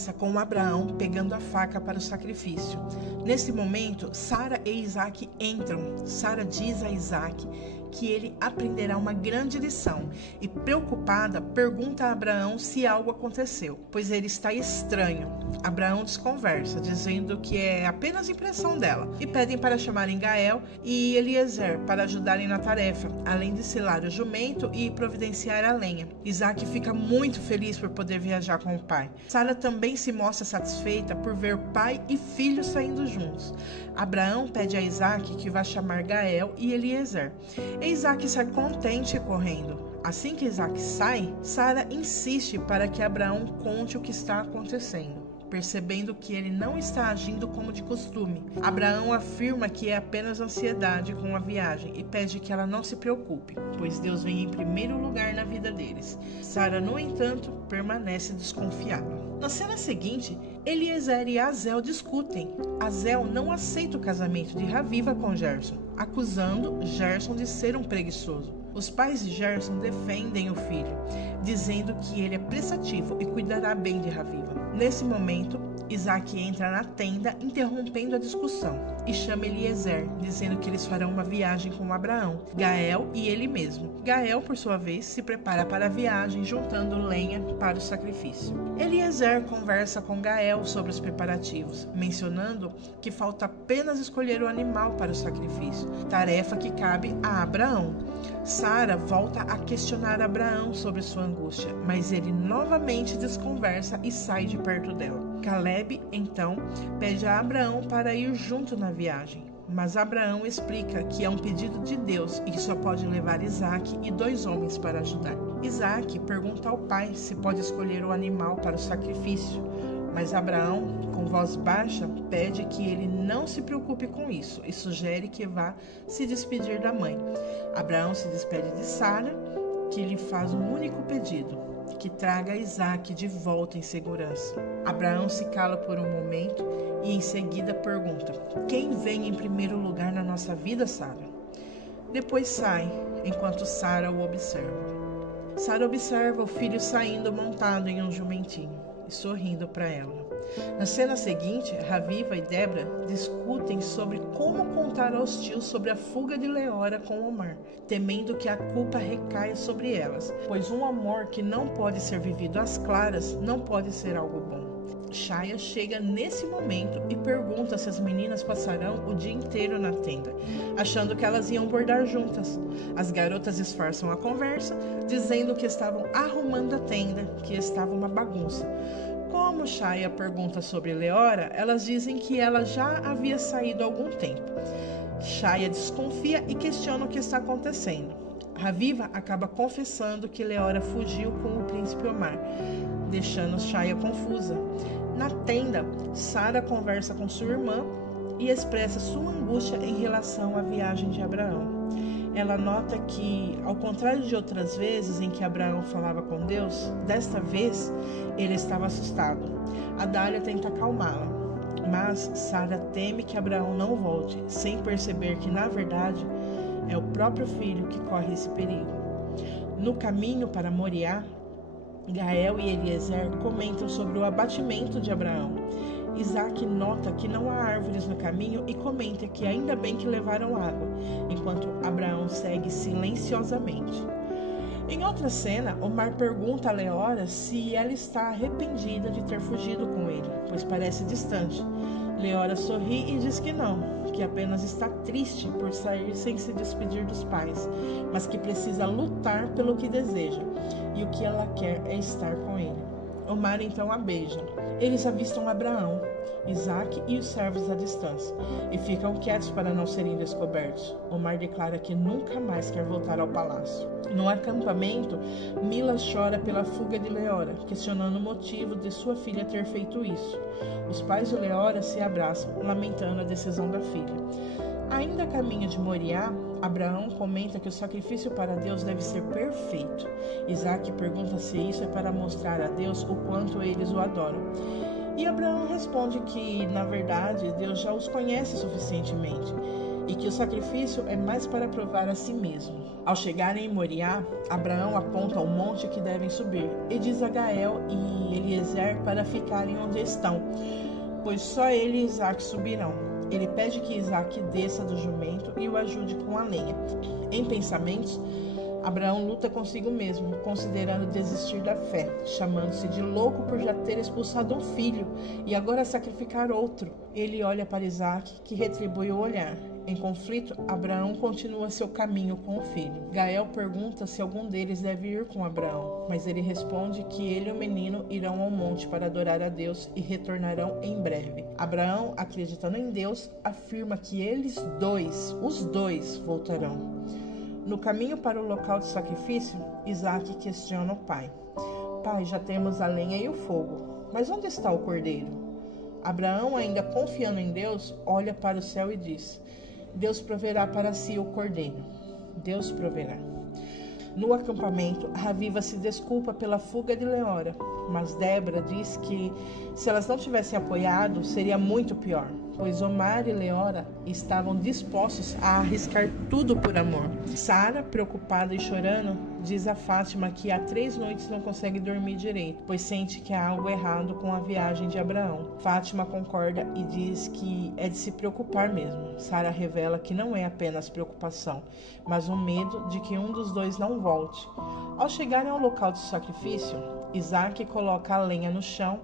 começa com Abraão pegando a faca para o sacrifício. Nesse momento, Sara e Isaac entram. Sara diz a Isaac que ele aprenderá uma grande lição e, preocupada, pergunta a Abraão se algo aconteceu, pois ele está estranho. Abraão desconversa, dizendo que é apenas impressão dela, e pedem para chamarem Gael e Eliezer para ajudarem na tarefa, além de selar o jumento e providenciar a lenha. Isaac fica muito feliz por poder viajar com o pai. Sara também se mostra satisfeita por ver pai e filho saindo juntos. Abraão pede a Isaac que vá chamar Gael e Eliezer. E Isaac sai contente e correndo. Assim que Isaac sai, Sara insiste para que Abraão conte o que está acontecendo, percebendo que ele não está agindo como de costume. Abraão afirma que é apenas ansiedade com a viagem e pede que ela não se preocupe, pois Deus vem em primeiro lugar na vida deles. Sara, no entanto, permanece desconfiada. Na cena seguinte, Eliezer e Azel discutem. Azel não aceita o casamento de Raviva com Gerson, acusando Gerson de ser um preguiçoso. Os pais de Gerson defendem o filho, dizendo que ele é prestativo e cuidará bem de Raviva. Nesse momento, Isaac entra na tenda, interrompendo a discussão, e chama Eliezer, dizendo que eles farão uma viagem com Abraão, Gael e ele mesmo. Gael, por sua vez, se prepara para a viagem, juntando lenha para o sacrifício. Eliezer conversa com Gael sobre os preparativos, mencionando que falta apenas escolher o animal para o sacrifício, tarefa que cabe a Abraão. Sara volta a questionar Abraão sobre sua angústia, mas ele novamente desconversa e sai de perto dela. Caleb, então, pede a Abraão para ir junto na viagem, mas Abraão explica que é um pedido de Deus e que só pode levar Isaac e 2 homens para ajudar. Isaac pergunta ao pai se pode escolher o animal para o sacrifício, mas Abraão, com voz baixa, pede que ele não se preocupe com isso e sugere que vá se despedir da mãe. Abraão se despede de Sara, que lhe faz um único pedido: que traga Isaac de volta em segurança. Abraão se cala por um momento e em seguida pergunta: quem vem em primeiro lugar na nossa vida, Sara? Depois sai, enquanto Sara o observa. Sara observa o filho saindo montado em um jumentinho e sorrindo para ela. Na cena seguinte, Raviva e Débora discutem sobre como contar aos tios sobre a fuga de Leora com Omar, temendo que a culpa recaia sobre elas, pois um amor que não pode ser vivido às claras não pode ser algo bom. Shaya chega nesse momento e pergunta se as meninas passarão o dia inteiro na tenda, achando que elas iam bordar juntas. As garotas disfarçam a conversa, dizendo que estavam arrumando a tenda, que estava uma bagunça. Como Shaya pergunta sobre Leora, elas dizem que ela já havia saído há algum tempo. Shaya desconfia e questiona o que está acontecendo. Raviva acaba confessando que Leora fugiu com o príncipe Omar, deixando Shaya confusa. Na tenda, Sara conversa com sua irmã e expressa sua angústia em relação à viagem de Abraão. Ela nota que, ao contrário de outras vezes em que Abraão falava com Deus, desta vez ele estava assustado. Adália tenta acalmá-la, mas Sara teme que Abraão não volte, sem perceber que, na verdade, é o próprio filho que corre esse perigo. No caminho para Moriá, Gael e Eliezer comentam sobre o abatimento de Abraão. Isaac nota que não há árvores no caminho e comenta que ainda bem que levaram água, enquanto Abraão segue silenciosamente. Em outra cena, Omar pergunta a Leora se ela está arrependida de ter fugido com ele, pois parece distante. Leora sorri e diz que não, que apenas está triste por sair sem se despedir dos pais, mas que precisa lutar pelo que deseja, e o que ela quer é estar com ele. Omar então a beija. Eles avistam Abraão, Isaac e os servos à distância, e ficam quietos para não serem descobertos. Omar declara que nunca mais quer voltar ao palácio. No acampamento, Mila chora pela fuga de Leora, questionando o motivo de sua filha ter feito isso. Os pais de Leora se abraçam, lamentando a decisão da filha. Ainda a caminho de Moriá, Abraão comenta que o sacrifício para Deus deve ser perfeito. Isaac pergunta se isso é para mostrar a Deus o quanto eles o adoram. E Abraão responde que, na verdade, Deus já os conhece suficientemente e que o sacrifício é mais para provar a si mesmo. Ao chegarem em Moriá, Abraão aponta ao monte que devem subir e diz a Gael e Eliezer para ficarem onde estão, pois só ele e Isaque subirão. Ele pede que Isaque desça do jumento e o ajude com a lenha. Em pensamentos, Abraão luta consigo mesmo, considerando desistir da fé, chamando-se de louco por já ter expulsado um filho e agora sacrificar outro. Ele olha para Isaque, que retribui o olhar. Em conflito, Abraão continua seu caminho com o filho. Gael pergunta se algum deles deve ir com Abraão, mas ele responde que ele e o menino irão ao monte para adorar a Deus e retornarão em breve. Abraão, acreditando em Deus, afirma que os dois, voltarão. No caminho para o local de sacrifício, Isaque questiona o pai. Pai, já temos a lenha e o fogo, mas onde está o cordeiro? Abraão, ainda confiando em Deus, olha para o céu e diz: Deus proverá para si o cordeiro. Deus proverá. No acampamento, Raviva se desculpa pela fuga de Leora, mas Débora diz que se elas não tivessem apoiado, seria muito pior, pois Omar e Leora estavam dispostos a arriscar tudo por amor. Sara, preocupada e chorando, diz a Fátima que há 3 noites não consegue dormir direito, pois sente que há algo errado com a viagem de Abraão. Fátima concorda e diz que é de se preocupar mesmo. Sara revela que não é apenas preocupação, mas um medo de que um dos dois não volte. Ao chegarem ao local do sacrifício, Isaque coloca a lenha no chão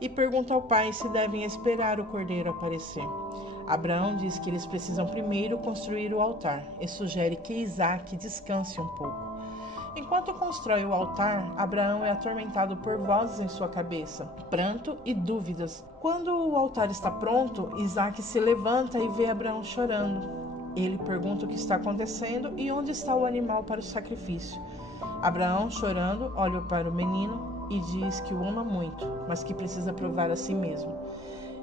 e pergunta ao pai se devem esperar o cordeiro aparecer. Abraão diz que eles precisam primeiro construir o altar e sugere que Isaque descanse um pouco. Enquanto constrói o altar, Abraão é atormentado por vozes em sua cabeça, pranto e dúvidas. Quando o altar está pronto, Isaque se levanta e vê Abraão chorando. Ele pergunta o que está acontecendo e onde está o animal para o sacrifício. Abraão, chorando, olha para o menino e diz que o ama muito, mas que precisa provar a si mesmo.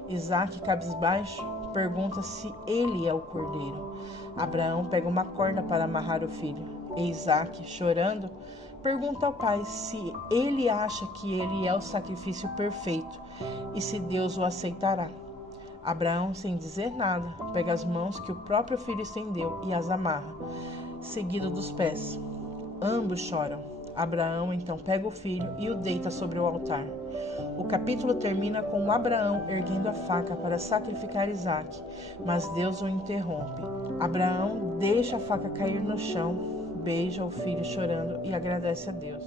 Isaque, cabisbaixo, pergunta se ele é o cordeiro. Abraão pega uma corda para amarrar o filho. E Isaque, chorando, pergunta ao pai se ele acha que ele é o sacrifício perfeito e se Deus o aceitará. Abraão, sem dizer nada, pega as mãos que o próprio filho estendeu e as amarra, seguido dos pés. Ambos choram. Abraão então pega o filho e o deita sobre o altar. O capítulo termina com Abraão erguendo a faca para sacrificar Isaque, mas Deus o interrompe. Abraão deixa a faca cair no chão, beija o filho chorando e agradece a Deus.